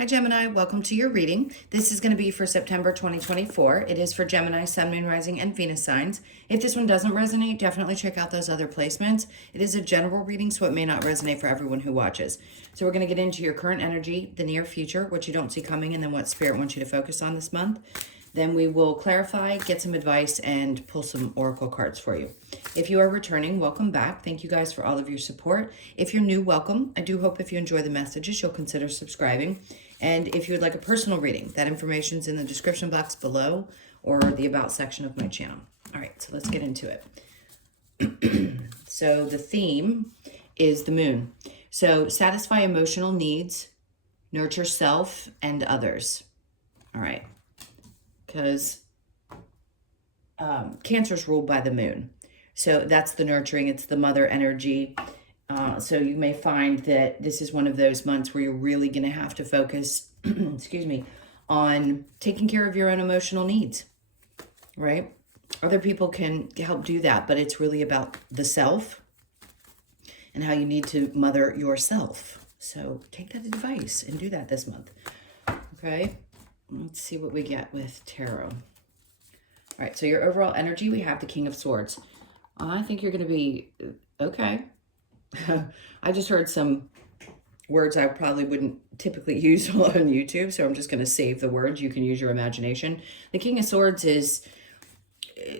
Hi Gemini, welcome to your reading. This is going to be for September 2024. It is for Gemini, Sun, Moon, Rising, and Venus signs. If this one doesn't resonate, definitely check out those other placements. It is a general reading, so it may not resonate for everyone who watches. So we're going to get into your current energy, the near future, what you don't see coming, and then what Spirit wants you to focus on this month. Then we will clarify, get some advice, and pull some oracle cards for you. If you are returning, welcome back. Thank you guys for all of your support. If you're new, welcome. I do hope if you enjoy the messages, you'll consider subscribing. And if you would like a personal reading, that information is in the description box below or the About section of my channel. All right, so let's get into it. So the theme is the moon. So satisfy emotional needs, nurture self and others. All right. Because Cancer's ruled by the moon. So that's the nurturing, it's the mother energy. So you may find that this is one of those months where you're really going to have to focus, excuse me, on taking care of your own emotional needs, right? Other people can help do that, but it's really about the self and how you need to mother yourself. So take that advice and do that this month, okay? Let's see what we get with tarot. All right, so your overall energy, we have the King of Swords. I think you're going to be okay. I just heard some words I probably wouldn't typically use on YouTube, so I'm just going to save the words. You can use your imagination. The King of Swords is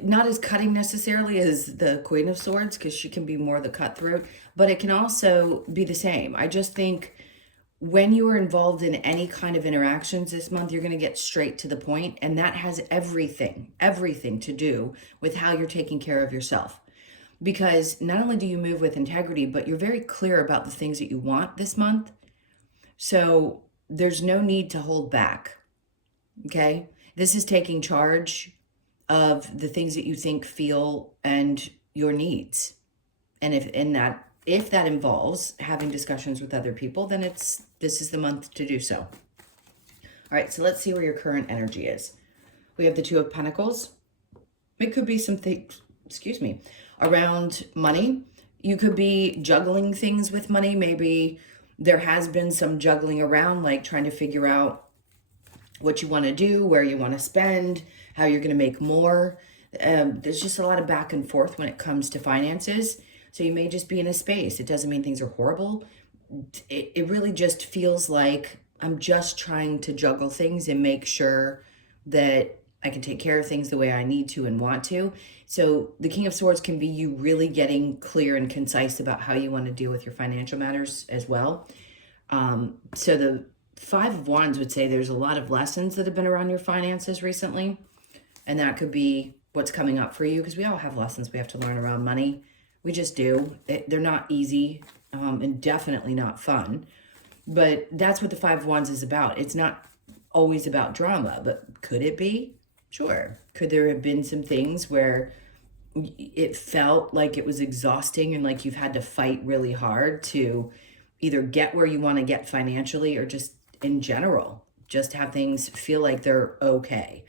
not as cutting necessarily as the Queen of Swords, because she can be more the cutthroat, but it can also be the same. I just think when you are involved in any kind of interactions this month, you're going to get straight to the point, and that has everything to do with how you're taking care of yourself. Because not only do you move with integrity, but you're very clear about the things that you want this month. So there's no need to hold back, okay? This is taking charge of the things that you think, feel, and your needs. And if that involves having discussions with other people, then this is the month to do so. All right, so let's see where your current energy is. We have the Two of Pentacles. It could be something, excuse me, around money. You could be juggling things with money. Maybe there has been some juggling around, like trying to figure out what you want to do, where you want to spend, how you're going to make more. There's just a lot of back and forth when it comes to finances. So you may just be in a space. It doesn't mean things are horrible. It really just feels like I'm just trying to juggle things and make sure that I can take care of things the way I need to and want to. So the King of Swords can be you really getting clear and concise about how you want to deal with your financial matters as well. So the Five of Wands would say there's a lot of lessons that have been around your finances recently. And that could be what's coming up for you, because we all have lessons we have to learn around money. We just do. They're not easy and definitely not fun. But that's what the Five of Wands is about. It's not always about drama, but could it be? Sure. Could there have been some things where it felt like it was exhausting and like you've had to fight really hard to either get where you want to get financially or just in general, just have things feel like they're okay?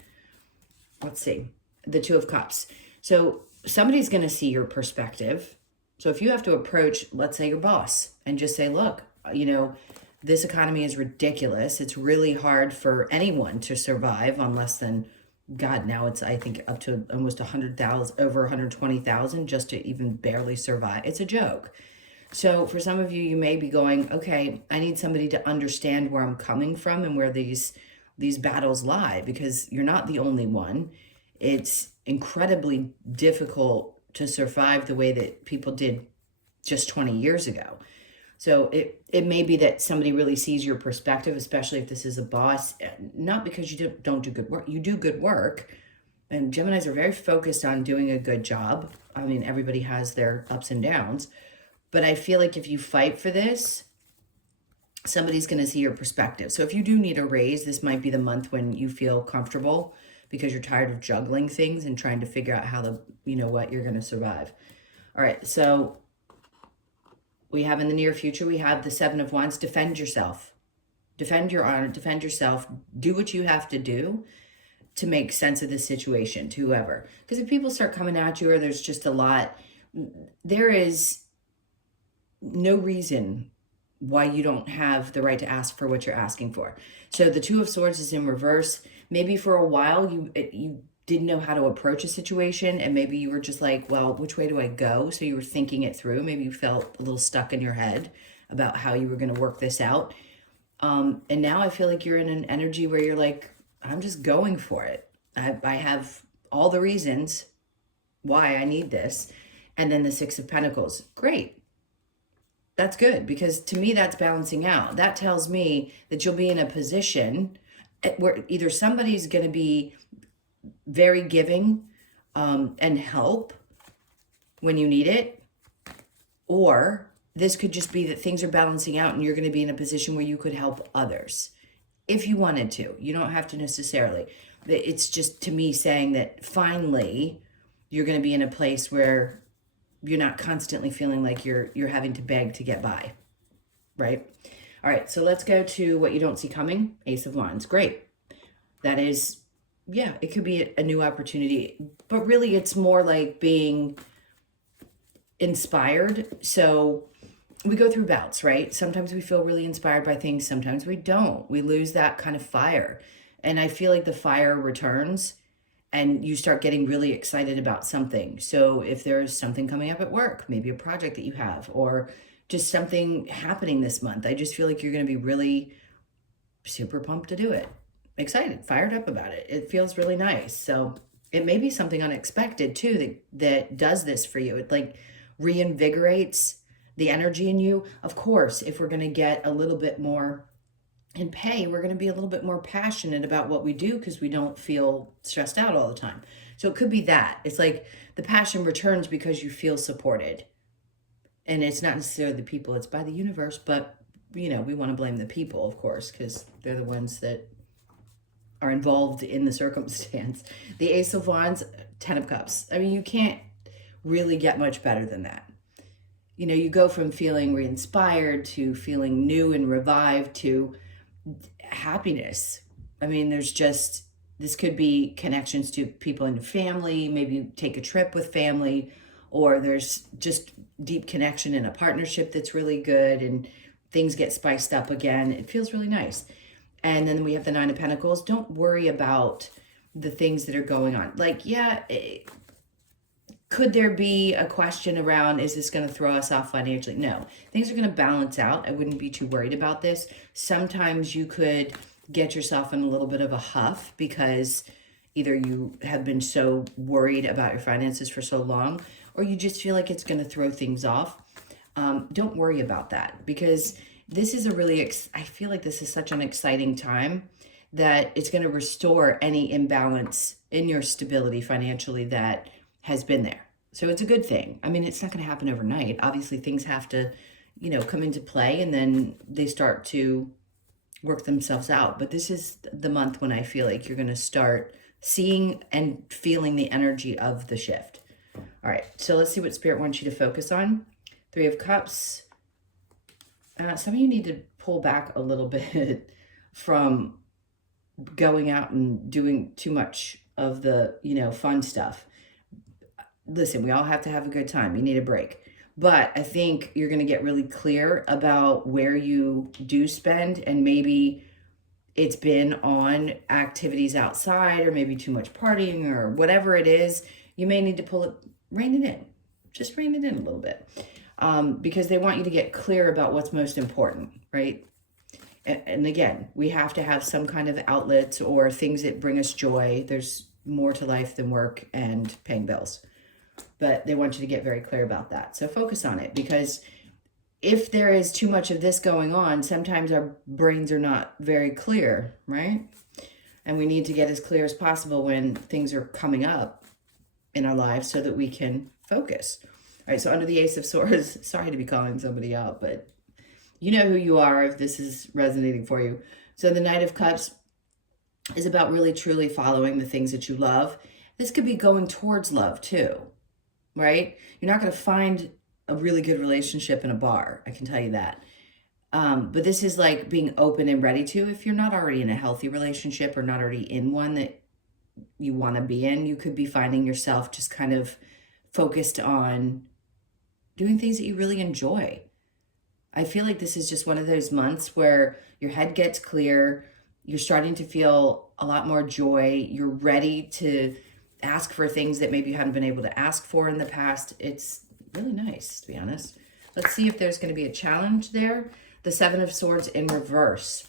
Let's see. The Two of Cups. So somebody's going to see your perspective. So if you have to approach, let's say, your boss and just say, look, this economy is ridiculous. It's really hard for anyone to survive on less than, God, now it's, I think, up to almost 100,000, over 120,000 just to even barely survive. It's a joke. So for some of you, you may be going, okay, I need somebody to understand where I'm coming from and where these battles lie, because you're not the only one. It's incredibly difficult to survive the way that people did just 20 years ago. So it may be that somebody really sees your perspective, especially if this is a boss, not because you don't do good work. You do good work, and Geminis are very focused on doing a good job. I mean, everybody has their ups and downs, but I feel like if you fight for this, somebody's going to see your perspective. So if you do need a raise, this might be the month when you feel comfortable because you're tired of juggling things and trying to figure out how what you're going to survive. All right, so we have in the near future, we have the Seven of Wands. Defend yourself. Defend your honor. Defend yourself. Do what you have to do to make sense of this situation to whoever. Because if people start coming at you or there's just a lot, there is no reason why you don't have the right to ask for what you're asking for. So the Two of Swords is in reverse. Maybe for a while you didn't know how to approach a situation, and maybe you were just like, well, which way do I go? So you were thinking it through. Maybe you felt a little stuck in your head about how you were going to work this out. And now I feel like you're in an energy where you're like, I'm just going for it. I have all the reasons why I need this. And then the Six of Pentacles. Great. That's good, because to me, that's balancing out. That tells me that you'll be in a position where either somebody's going to be very giving and help when you need it, or this could just be that things are balancing out and you're going to be in a position where you could help others if you wanted to. You don't have to necessarily. It's just, to me, saying that finally you're going to be in a place where you're not constantly feeling like you're having to beg to get by, right? All right, so let's go to what you don't see coming. Ace of Wands. Great. That is, yeah, it could be a new opportunity, but really it's more like being inspired. So we go through bouts, right? Sometimes we feel really inspired by things. Sometimes we don't. We lose that kind of fire. And I feel like the fire returns and you start getting really excited about something. So if there's something coming up at work, maybe a project that you have, or just something happening this month, I just feel like you're going to be really super pumped to do it. Excited, fired up about it. It feels really nice. So it may be something unexpected too that does this for you. It like reinvigorates the energy in you. Of course, if we're going to get a little bit more in pay, we're going to be a little bit more passionate about what we do because we don't feel stressed out all the time. So it could be that. It's like the passion returns because you feel supported. And it's not necessarily the people, it's by the universe, but we want to blame the people, of course, because they're the ones that are involved in the circumstance. The Ace of Wands, 10 of Cups. I mean, you can't really get much better than that. You go from feeling re-inspired to feeling new and revived to happiness. I mean, this could be connections to people in your family. Maybe you take a trip with family, or there's just deep connection in a partnership that's really good and things get spiced up again. It feels really nice. And then we have the Nine of Pentacles. Don't worry about the things that are going on. Like, yeah, could there be a question around, is this going to throw us off financially? No, things are going to balance out. I wouldn't be too worried about this. Sometimes you could get yourself in a little bit of a huff because either you have been so worried about your finances for so long, or you just feel like it's going to throw things off. Don't worry about that, because this is I feel like this is such an exciting time that it's going to restore any imbalance in your stability financially that has been there. So it's a good thing. I mean, it's not going to happen overnight. Obviously, things have to, come into play, and then they start to work themselves out. But this is the month when I feel like you're going to start seeing and feeling the energy of the shift. All right, so let's see what Spirit wants you to focus on. Three of Cups. Some of you need to pull back a little bit from going out and doing too much of the, fun stuff. Listen, we all have to have a good time. You need a break. But I think you're going to get really clear about where you do spend, and maybe it's been on activities outside, or maybe too much partying, or whatever it is. You may need to rein it in. Just rein it in a little bit. Because they want you to get clear about what's most important, right? And again, we have to have some kind of outlets or things that bring us joy. There's more to life than work and paying bills. But they want you to get very clear about that. So focus on it, because if there is too much of this going on, sometimes our brains are not very clear, right? And we need to get as clear as possible when things are coming up in our lives so that we can focus. All right, so under the Ace of Swords, sorry to be calling somebody out, but you know who you are if this is resonating for you. So the Knight of Cups is about really truly following the things that you love. This could be going towards love too, right? You're not going to find a really good relationship in a bar, I can tell you that. But this is like being open and ready to, if you're not already in a healthy relationship or not already in one that you want to be in, you could be finding yourself just kind of focused on doing things that you really enjoy. I feel like this is just one of those months where your head gets clear, you're starting to feel a lot more joy, you're ready to ask for things that maybe you haven't been able to ask for in the past. It's really nice, to be honest. Let's see if there's going to be a challenge there. The Seven of Swords in reverse.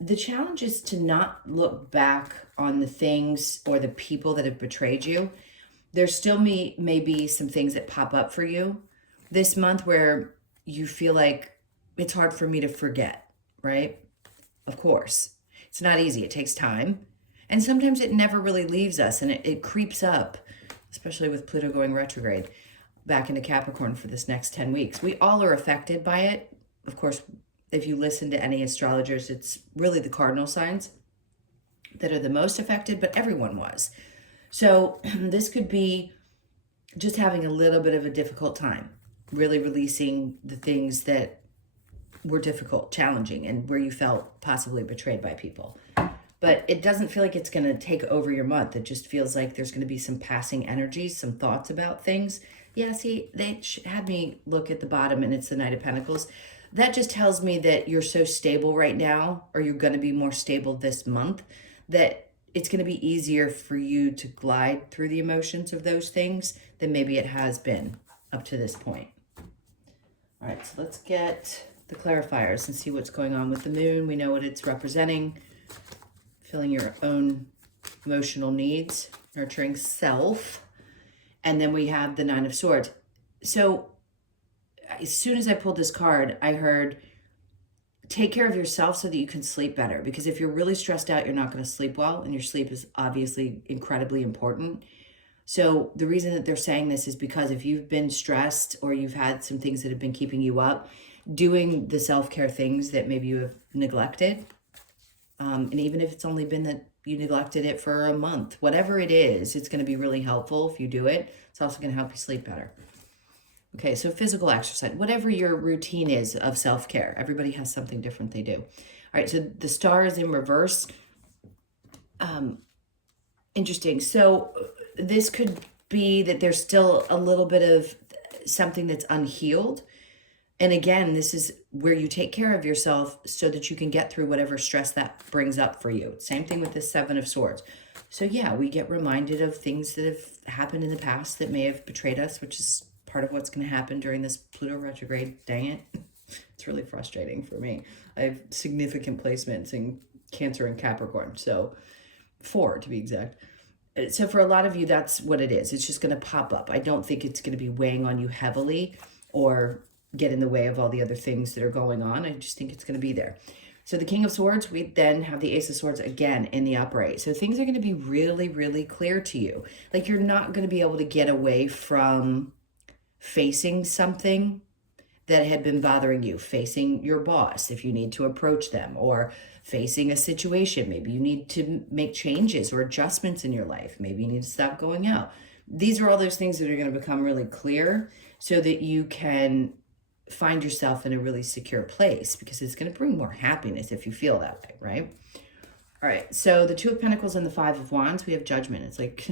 The challenge is to not look back on the things or the people that have betrayed you. There still may be some things that pop up for you this month where you feel like it's hard for me to forget, right? Of course. It's not easy. It takes time. And sometimes it never really leaves us, and it creeps up, especially with Pluto going retrograde back into Capricorn for this next 10 weeks. We all are affected by it. Of course, if you listen to any astrologers, it's really the cardinal signs that are the most affected, but everyone was. So this could be just having a little bit of a difficult time, really releasing the things that were difficult, challenging, and where you felt possibly betrayed by people. But it doesn't feel like it's going to take over your month. It just feels like there's going to be some passing energies, some thoughts about things. Yeah, see, they had me look at the bottom, and it's the Knight of Pentacles. That just tells me that you're so stable right now, or you're going to be more stable this month, that it's going to be easier for you to glide through the emotions of those things than maybe it has been up to this point. All right, so let's get the clarifiers and see what's going on with the moon. We know what it's representing. Filling your own emotional needs, nurturing self. And then we have the Nine of Swords. So as soon as I pulled this card, I heard, take care of yourself so that you can sleep better. Because if you're really stressed out, you're not going to sleep well. And your sleep is obviously incredibly important. So the reason that they're saying this is because if you've been stressed or you've had some things that have been keeping you up, doing the self-care things that maybe you have neglected, and even if it's only been that you neglected it for a month, whatever it is, it's going to be really helpful if you do it. It's also going to help you sleep better. Okay, so physical exercise, whatever your routine is of self-care. Everybody has something different they do. All right, so the star is in reverse. Interesting. So this could be that there's still a little bit of something that's unhealed. And again, this is where you take care of yourself so that you can get through whatever stress that brings up for you. Same thing with the Seven of Swords. So yeah, we get reminded of things that have happened in the past that may have betrayed us, which is part of what's going to happen during this Pluto retrograde. Dang it. It's really frustrating for me. I have significant placements in Cancer and Capricorn. So 4 to be exact. So for a lot of you, that's what it is. It's just going to pop up. I don't think it's going to be weighing on you heavily or get in the way of all the other things that are going on. I just think it's going to be there. So the King of Swords, we then have the Ace of Swords again in the upright. So things are going to be really, really clear to you. Like you're not going to be able to get away from facing something that had been bothering you, facing your boss if you need to approach them, or facing a situation. Maybe you need to make changes or adjustments in your life. Maybe you need to stop going out. These are all those things that are going to become really clear so that you can find yourself in a really secure place, because it's going to bring more happiness if you feel that way, right? All right, so the Two of Pentacles and the Five of Wands, we have Judgment. It's like,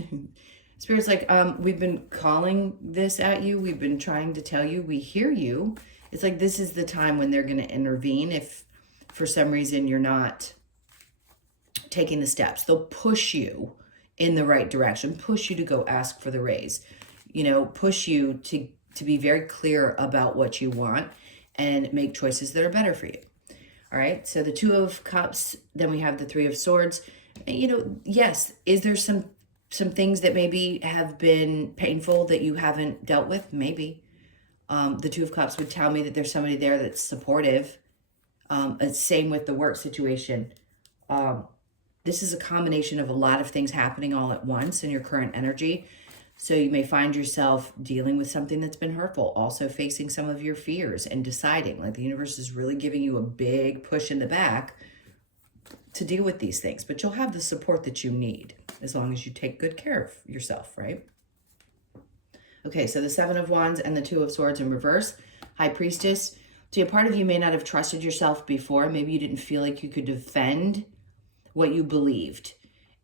Spirit's like, we've been calling this at you. We've been trying to tell you, we hear you. It's like, this is the time when they're going to intervene if for some reason you're not taking the steps. They'll push you in the right direction, push you to go ask for the raise, you know, push you to be very clear about what you want and make choices that are better for you. All right, so the Two of Cups, then we have the Three of Swords. You know, yes, is there some things that maybe have been painful that you haven't dealt with? Maybe. The Two of Cups would tell me that there's somebody there that's supportive. Same with the work situation. This is a combination of a lot of things happening all at once in your current energy. So you may find yourself dealing with something that's been hurtful, also facing some of your fears and deciding, like the universe is really giving you a big push in the back to deal with these things. But you'll have the support that you need as long as you take good care of yourself, right? Okay, so the Seven of Wands and the Two of Swords in reverse. High Priestess. So a part of you may not have trusted yourself before. Maybe you didn't feel like you could defend what you believed.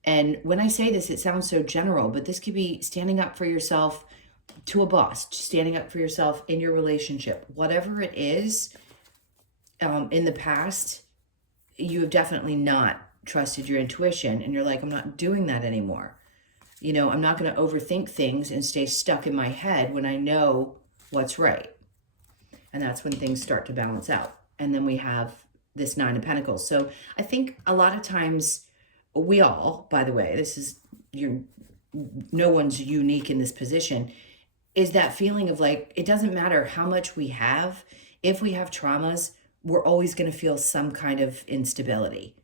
And when I say this, it sounds so general, but this could be standing up for yourself to a boss, standing up for yourself in your relationship, whatever it is. In the past, you have definitely not trusted your intuition, and you're like, I'm not doing that anymore. You know, I'm not going to overthink things and stay stuck in my head when I know what's right. And that's when things start to balance out. And then we have this Nine of Pentacles. So I think a lot of times we all, by the way, this is no one's unique in this position, is that feeling of like, it doesn't matter how much we have. If we have traumas, we're always going to feel some kind of instability.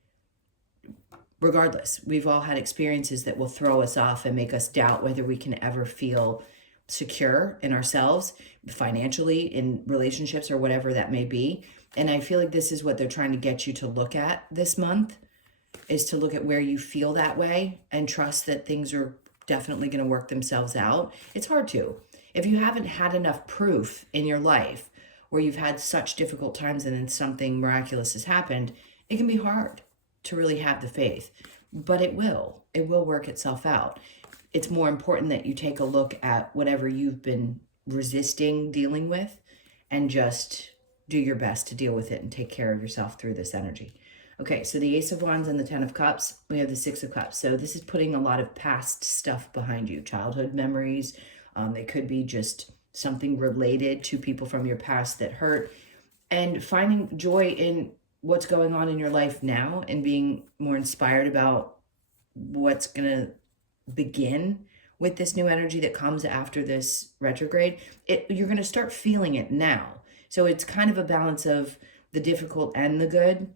Regardless, we've all had experiences that will throw us off and make us doubt whether we can ever feel secure in ourselves, financially, in relationships, or whatever that may be. And I feel like this is what they're trying to get you to look at this month, is to look at where you feel that way and trust that things are definitely going to work themselves out. It's hard to. If you haven't had enough proof in your life where you've had such difficult times and then something miraculous has happened, it can be hard to really have the faith. But it will work itself out. It's more important that you take a look at whatever you've been resisting dealing with and just do your best to deal with it and take care of yourself through this energy. Okay, so the Ace of Wands and the Ten of Cups, we have the Six of Cups. So this is putting a lot of past stuff behind you, childhood memories. It could be just something related to people from your past that hurt, and finding joy in what's going on in your life now and being more inspired about what's going to begin with this new energy that comes after this retrograde. You're going to start feeling it now. So it's kind of a balance of the difficult and the good,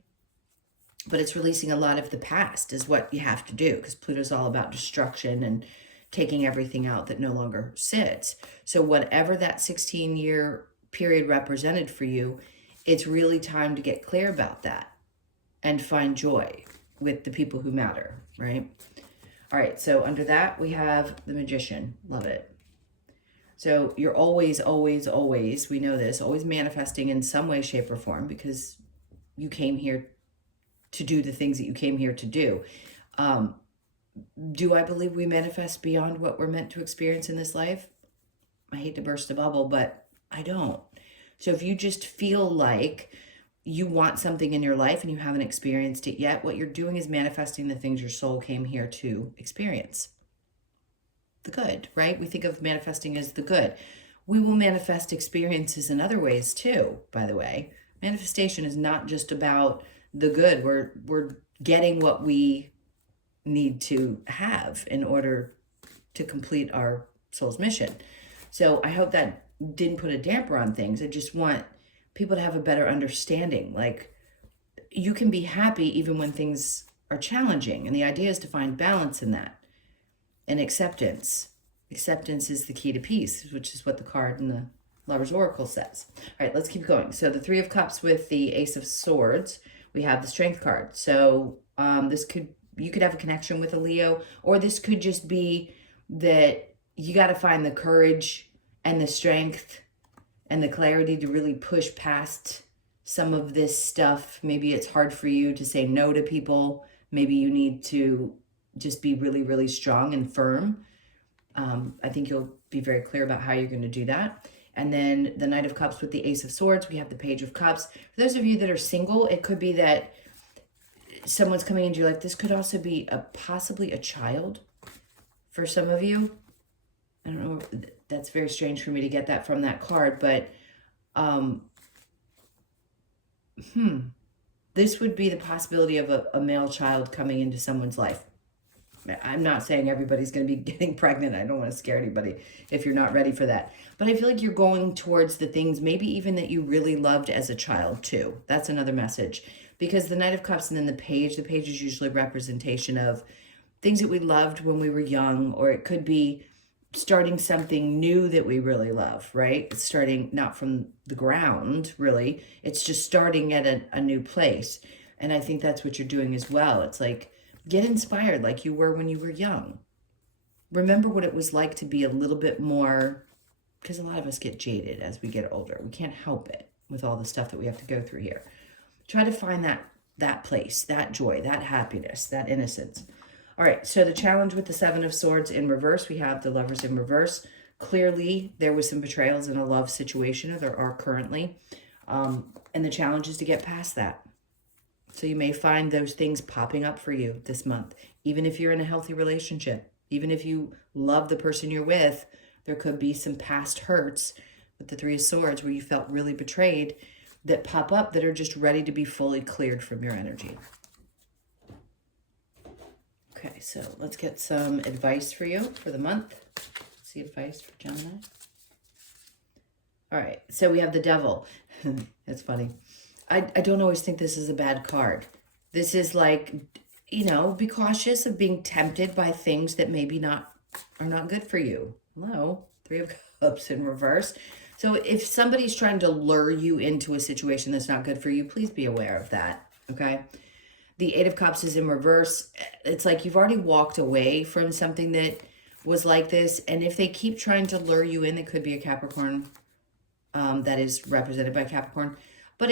but it's releasing a lot of the past is what you have to do, because Pluto's all about destruction and taking everything out that no longer sits. So whatever that 16-year period represented for you, it's really time to get clear about that and find joy with the people who matter, right? All right, so under that, we have the Magician. Love it. So you're always, we know this, always manifesting in some way, shape, or form, because you came here to do the things that you came here to do. Do I believe we manifest beyond what we're meant to experience in this life? I hate to burst a bubble, but I don't. So if you just feel like you want something in your life and you haven't experienced it yet, what you're doing is manifesting the things your soul came here to experience. The good, right? We think of manifesting as the good. We will manifest experiences in other ways too, by the way. Manifestation is not just about the good. We're getting what we need to have in order to complete our soul's mission. So I hope that didn't put a damper on things. I just want people to have a better understanding. Like, you can be happy even when things are challenging. And the idea is to find balance in that. And acceptance. Acceptance is the key to peace, which is what the card in the Lover's Oracle says. All right, let's keep going. So the Three of Cups with the Ace of Swords, we have the Strength card. So you could have a connection with a Leo, or this could just be that you got to find the courage and the strength and the clarity to really push past some of this stuff. Maybe it's hard for you to say no to people. Maybe you need to just be really, really strong and firm. I think you'll be very clear about how you're going to do that. And then the Knight of Cups with the Ace of Swords, we have the Page of Cups. For those of you that are single, it could be that someone's coming into your life. This could also be possibly a child for some of you. I don't know. That's very strange for me to get that from that card, but this would be the possibility of a male child coming into someone's life. I'm not saying everybody's going to be getting pregnant. I don't want to scare anybody if you're not ready for that. But I feel like you're going towards the things maybe even that you really loved as a child too. That's another message. Because the Knight of Cups and then the Page is usually a representation of things that we loved when we were young, or it could be starting something new that we really love, right? It's starting not from the ground, really. It's just starting at a new place. And I think that's what you're doing as well. It's like, get inspired like you were when you were young. Remember what it was like to be a little bit more, because a lot of us get jaded as we get older. We can't help it with all the stuff that we have to go through here. Try to find that place, that joy, that happiness, that innocence. All right, so the challenge with the Seven of Swords in reverse, we have the Lovers in reverse. Clearly, there was some betrayals in a love situation, or there are currently. And the challenge is to get past that. So you may find those things popping up for you this month. Even if you're in a healthy relationship, even if you love the person you're with, there could be some past hurts with the Three of Swords where you felt really betrayed that pop up that are just ready to be fully cleared from your energy. Okay, so let's get some advice for you for the month. Let's see advice for Gemini. All right, so we have the Devil. That's funny. I don't always think this is a bad card. This is like, you know, be cautious of being tempted by things that maybe are not good for you. Hello, Three of Cups in reverse. So if somebody's trying to lure you into a situation that's not good for you, please be aware of that, okay? The Eight of Cups is in reverse. It's like you've already walked away from something that was like this. And if they keep trying to lure you in, it could be a Capricorn that is represented by Capricorn. But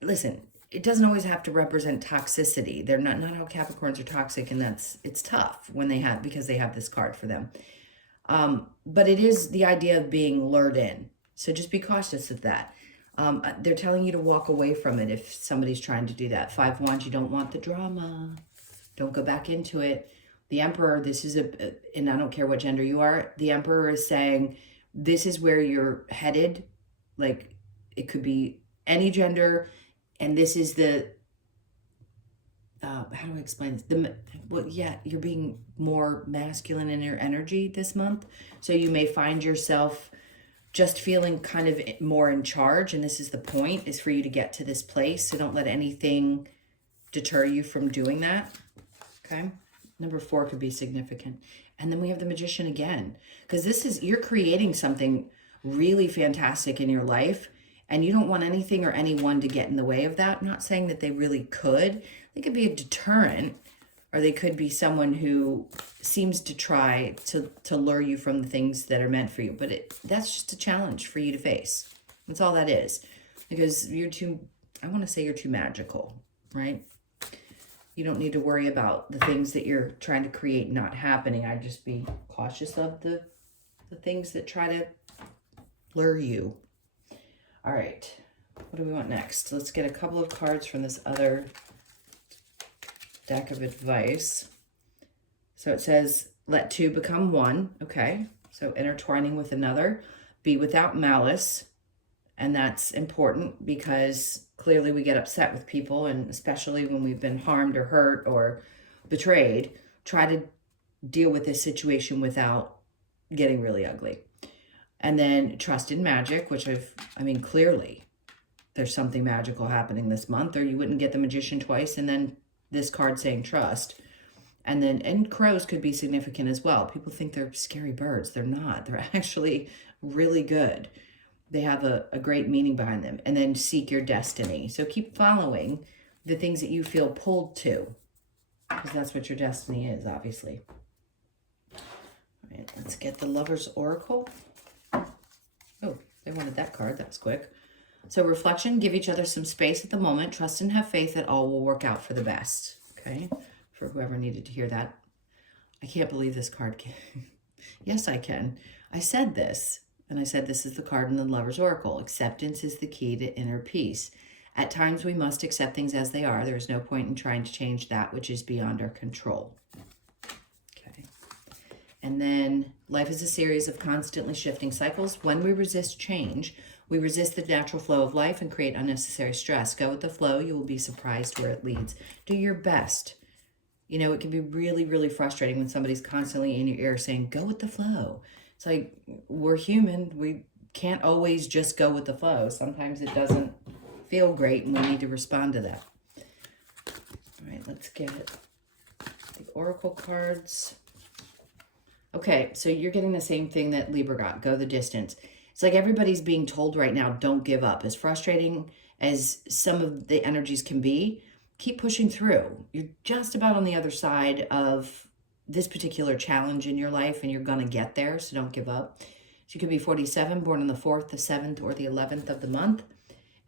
listen, it doesn't always have to represent toxicity. They're not all Capricorns are toxic, and it's tough when because they have this card for them. But it is the idea of being lured in. So just be cautious of that. They're telling you to walk away from it if somebody's trying to do that. Five of Wands, you don't want the drama. Don't go back into it. The Emperor, this is and I don't care what gender you are, the Emperor is saying this is where you're headed. Like, it could be any gender, and this is the, how do I explain this? Well, yeah, you're being more masculine in your energy this month. So you may find yourself just feeling kind of more in charge. And this is the point, is for you to get to this place. So don't let anything deter you from doing that. Okay. Number 4 could be significant. And then we have the Magician again, because you're creating something really fantastic in your life. And you don't want anything or anyone to get in the way of that. I'm not saying that they really could. They could be a deterrent, or they could be someone who seems to try to lure you from the things that are meant for you. But that's just a challenge for you to face. That's all that is. Because I want to say you're too magical, right? You don't need to worry about the things that you're trying to create not happening. I'd just be cautious of the things that try to lure you. All right, what do we want next? Let's get a couple of cards from this other deck of advice. So it says, let two become one. Okay, so intertwining with another. Be without malice. And that's important because clearly we get upset with people, and especially when we've been harmed or hurt or betrayed. Try to deal with this situation without getting really ugly. And then trust in magic, which clearly there's something magical happening this month, or you wouldn't get the Magician twice and then this card saying trust. And crows could be significant as well. People think they're scary birds. They're not. They're actually really good. They have a great meaning behind them. And then seek your destiny. So keep following the things that you feel pulled to, because that's what your destiny is, obviously. All right, let's get the Lover's Oracle. Oh, they wanted that card. That was quick. So reflection, give each other some space at the moment. Trust and have faith that all will work out for the best. Okay, for whoever needed to hear that. I can't believe this card can. Yes, I can. I said this, and I said this is the card in the Lover's Oracle. Acceptance is the key to inner peace. At times we must accept things as they are. There is no point in trying to change that which is beyond our control. And then life is a series of constantly shifting cycles. When we resist change, we resist the natural flow of life and create unnecessary stress. Go with the flow. You will be surprised where it leads. Do your best. You know, it can be really, really frustrating when somebody's constantly in your ear saying, go with the flow. It's like, we're human. We can't always just go with the flow. Sometimes it doesn't feel great, and we need to respond to that. All right, let's get the Oracle cards. Okay, so you're getting the same thing that Libra got, go the distance. It's like everybody's being told right now, don't give up. As frustrating as some of the energies can be, keep pushing through. You're just about on the other side of this particular challenge in your life, and you're going to get there, so don't give up. So you could be 47, born on the 4th, the 7th, or the 11th of the month,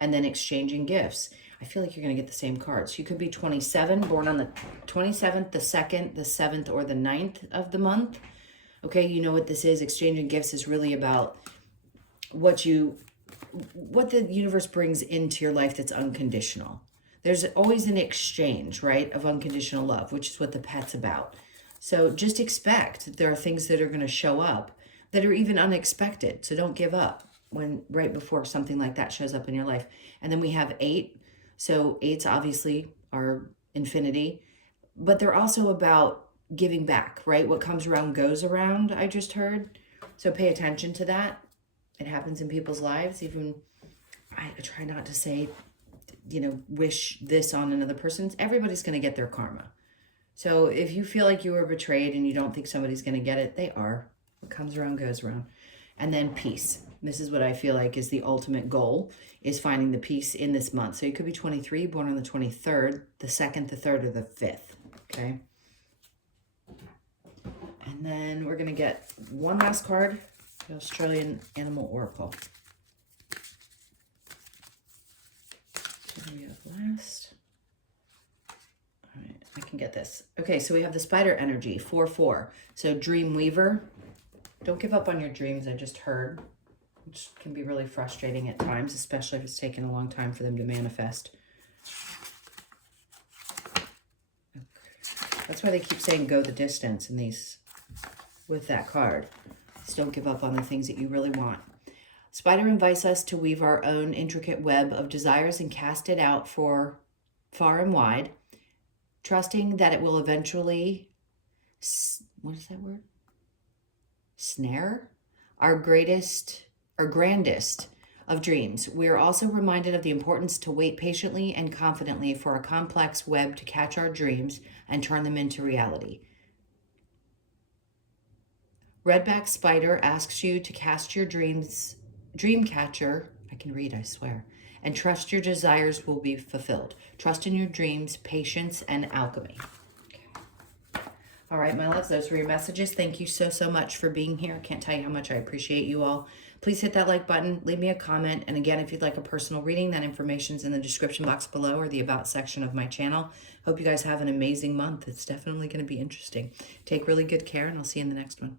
and then exchanging gifts. I feel like you're going to get the same cards. You could be 27, born on the 27th, the 2nd, the 7th, or the 9th of the month. Okay, you know what this is. Exchanging gifts is really about what the universe brings into your life that's unconditional. There's always an exchange, right, of unconditional love, which is what the pet's about. So just expect that there are things that are going to show up that are even unexpected. So don't give up when right before something like that shows up in your life. And then we have 8. So 8s obviously are infinity, but they're also about giving back, right? What comes around goes around, I just heard. So pay attention to that. It happens in people's lives. Even I try not to say, wish this on another person. Everybody's going to get their karma. So if you feel like you were betrayed and you don't think somebody's going to get it, they are. What comes around goes around. And then peace. This is what I feel like is the ultimate goal, is finding the peace in this month. So you could be 23, born on the 23rd, the 2nd, the 3rd, or the 5th. Okay. And then we're going to get one last card, the Australian Animal Oracle. What do we have last? All right, I can get this. Okay, so we have the spider energy, 4/4. So dream weaver. Don't give up on your dreams, I just heard, which can be really frustrating at times, especially if it's taken a long time for them to manifest. Okay. That's why they keep saying go the distance in these, with that card. Just don't give up on the things that you really want. Spider invites us to weave our own intricate web of desires and cast it out for far and wide, trusting that it will eventually, what is that word? Snare? Our grandest of dreams. We are also reminded of the importance to wait patiently and confidently for a complex web to catch our dreams and turn them into reality. Redback Spider asks you to cast your dream catcher, I can read, I swear, and trust your desires will be fulfilled. Trust in your dreams, patience, and alchemy. Okay. All right, my loves, those were your messages. Thank you so much for being here. I can't tell you how much I appreciate you all. Please hit that like button, leave me a comment, and again, if you'd like a personal reading, that information's in the description box below or the About section of my channel. Hope you guys have an amazing month. It's definitely going to be interesting. Take really good care, and I'll see you in the next one.